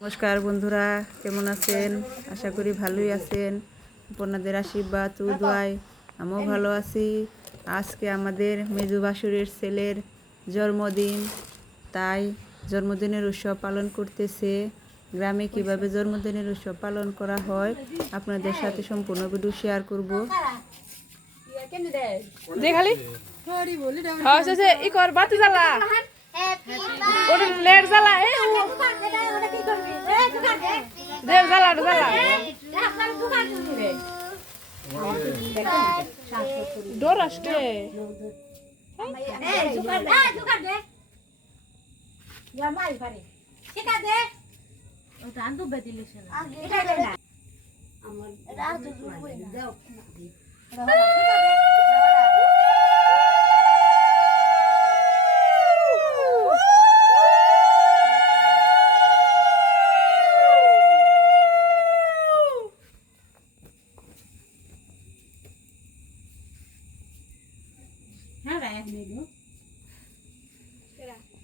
নমস্কার বন্ধুরা, কেমন আছেন? আশা করি ভালোই আছেন। আপনাদের আশীর্বাদ ও আমিও ভালো আছি। আজকে আমাদের মেজু বাসুরের ছেলের জন্মদিন, তাই জন্মদিনের উৎসব পালন করতেছে। গ্রামে কীভাবে জন্মদিনের উৎসব পালন করা হয়, আপনাদের সাথে সম্পূর্ণ ভিডিও শেয়ার করব। হ্যাঁ সে ই কর, বাতি জ্বালা। ওটা লেট জ্বালা এ ও। দেব জ্বালা জ্বালা। ডোর আসছে।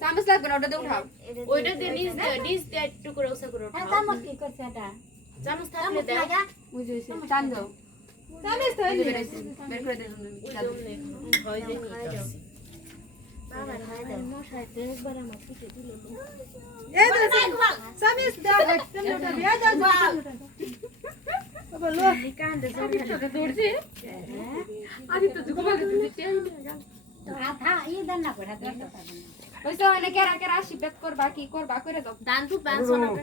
চামচ লাগবে না ওটা দিয়ে উঠাও ওইটা দিয়ে নিজ ডিস দিয়ে একটু করে ওসা করে উঠাও। চামচ থাকলে দাও বুঝে হয়েছে টান দাও চামচ তো বের করে দেন হয় দেখি ওইসব মানে কেরা কেরা। আশীর্বাদ করবা কি করবা করে দাও। দান তু পাঁচ টাকা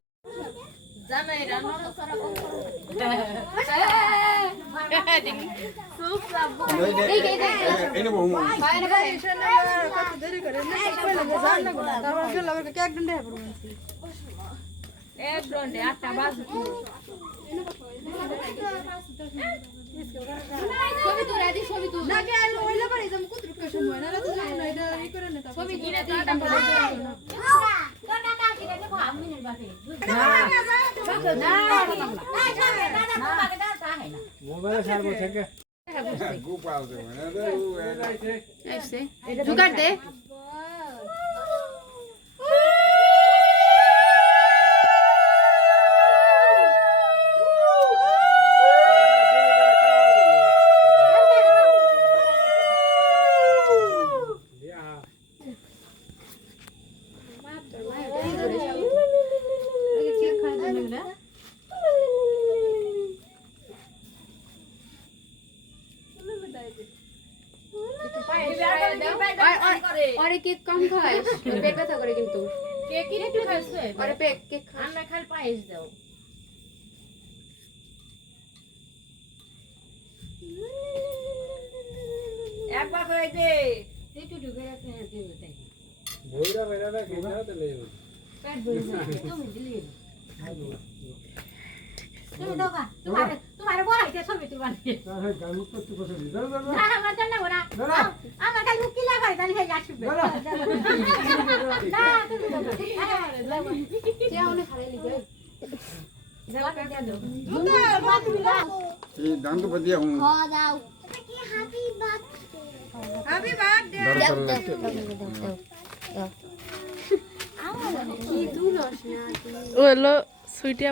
এক ঘণ্টা আটটা বাজে ছবি তুলে দি ছবি তুলে না কে আর ওইলা পারি যাম কুত্রুক সময় না তো জানি না এটা ই করে না ছবি তুলে দি জুগার দে পেট ব্যথা করে কিন্তু। কে কি রে তুই খাইছে? অরে পেট কেক খা আমরা খাল পায়েস দাও। একবার করে দে। ভৈরা ভৈরা কি না দিলে তাহলে গালু তো তুই বসে দিছ যে অনেক খাই লিখে এই দান তো বদিয়া হুঁ দাও। কি? হ্যাপি বার্থডে ও হলো সুইটিয়া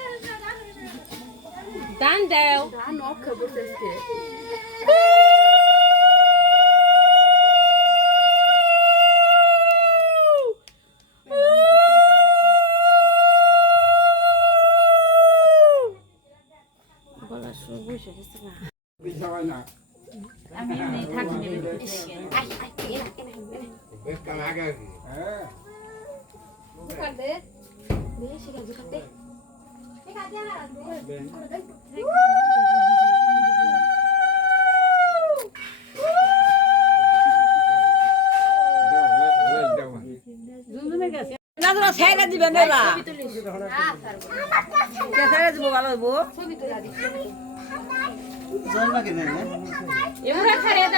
না আমি এমনি থাকি না হ্যাঁ না তোরা ছেড়ে দিবে না এরা ছেড়ে দিব ভালো হইব এমুরা গিতাইতে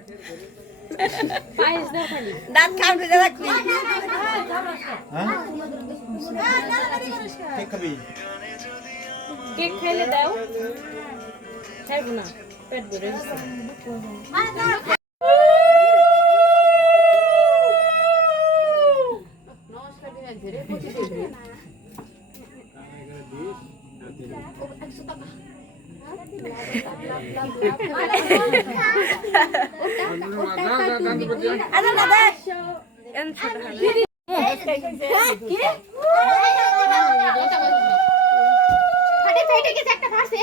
দাঁত কামড়ে দে রাখবি কেক খাইলে দাও খাইবো না পেট ভরে গেছে আরে দাদা ফাটে ফাটে গেছে একটা ফাটছে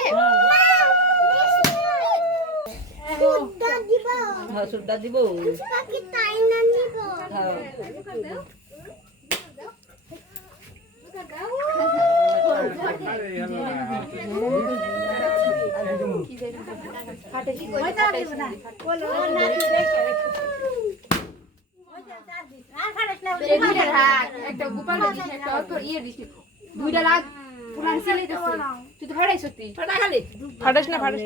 হ্যাঁ সুদ্ধা দিব হ্যাঁ দুইটা রাখ একটা গোপাল ইয়ে দিস দুইটা রাখ পুরান সিলাই তুই তো ফাড়াইছ তুই ফাটা খালি ফাটাস না ফাটাস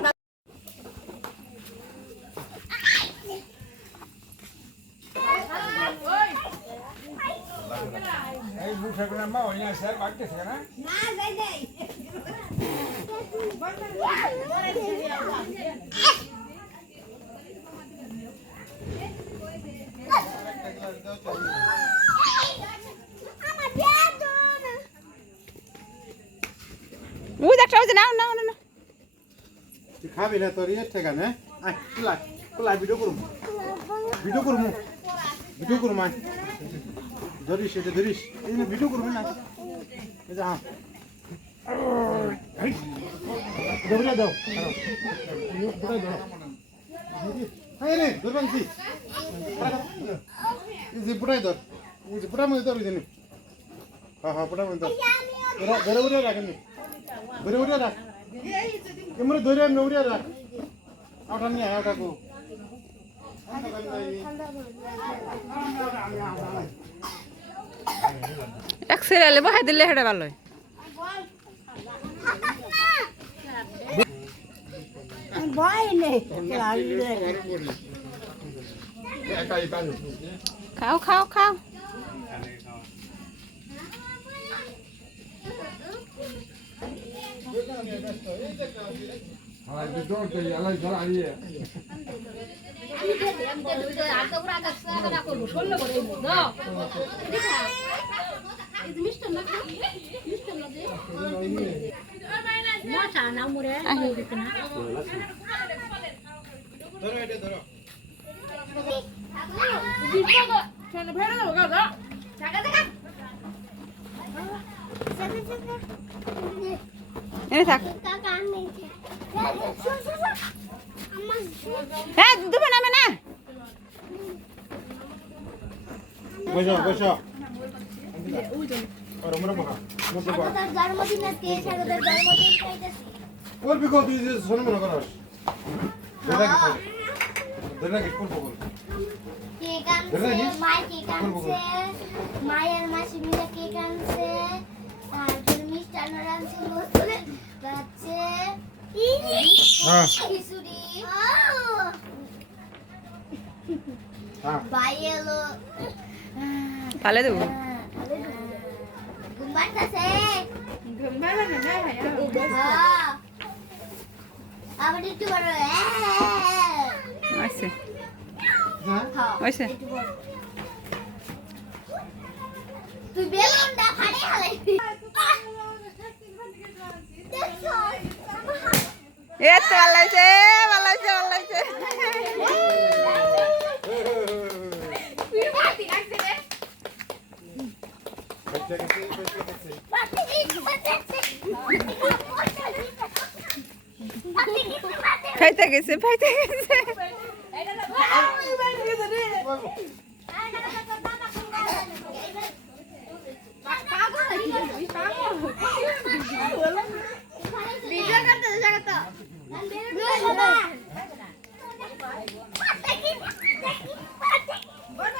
না এই করে মা ওই না স্যার বাড়তেছে না? ওই একটা ওই নাও নাও তুই খাবি না তোর ইয়ে ঠেকা না? আয় কুলাই কুলাই ভিডিও করুম। ভিডিও করুম ভিডিও করুম আয়। ধরিস, এটা ধরিস। এই ভিডিও করবি না? যে হ্যাঁ ধরে দাও। ধরে দাও হ্যাঁ রে কি এই যে পুটাই ধর। এই যে পুটা মধ্যে ধর ওই জন্য হ্যাঁ হ্যাঁ পুটা মধ্যে ধর। ধরে ধরে রাখেন ধরে ধরে রাখ। এমরে ধরে আটাকু এক সিরিয়ালে বহাই দিলে হেঁটে ভালো খাও খাও খাও। আর থাক। হ্যাঁ দুটো নামে বসো বসো আর আমরা বসা মুখে বসা জন্মদিন আজকে স্বাগতের জন্মদিন খাইতেছি ওর বিকো তুই যে শোনো মনে করস মায়ের মাসি মিলে কেক আনছে তারপর মিষ্টান্ন আনছে বসলে যাচ্ছে হ্যাঁ। খিচুড়ি। হ্যাঁ। দেবো? একটু বড়। তুই বেলুনটা ফাড়ে দেখছ ভালো হয়েছে ভালো হয়েছে ভালো হয়েছে পয়সা গেছে পয়সা গেছে।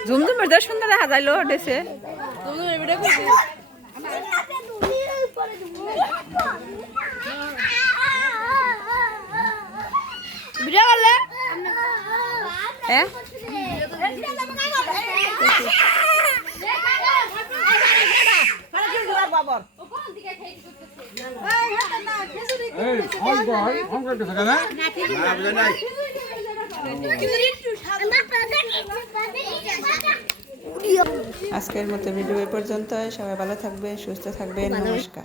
ঝুমঝুমের সুন্দর দেখা যাইলো ডেসে ভিডিও ভিডিও হ্যাঁ না বুঝা নাই আজকের মতো ভিডিও এ পর্যন্ত সবাই ভালো থাকবেন সুস্থ থাকবেন নমস্কার।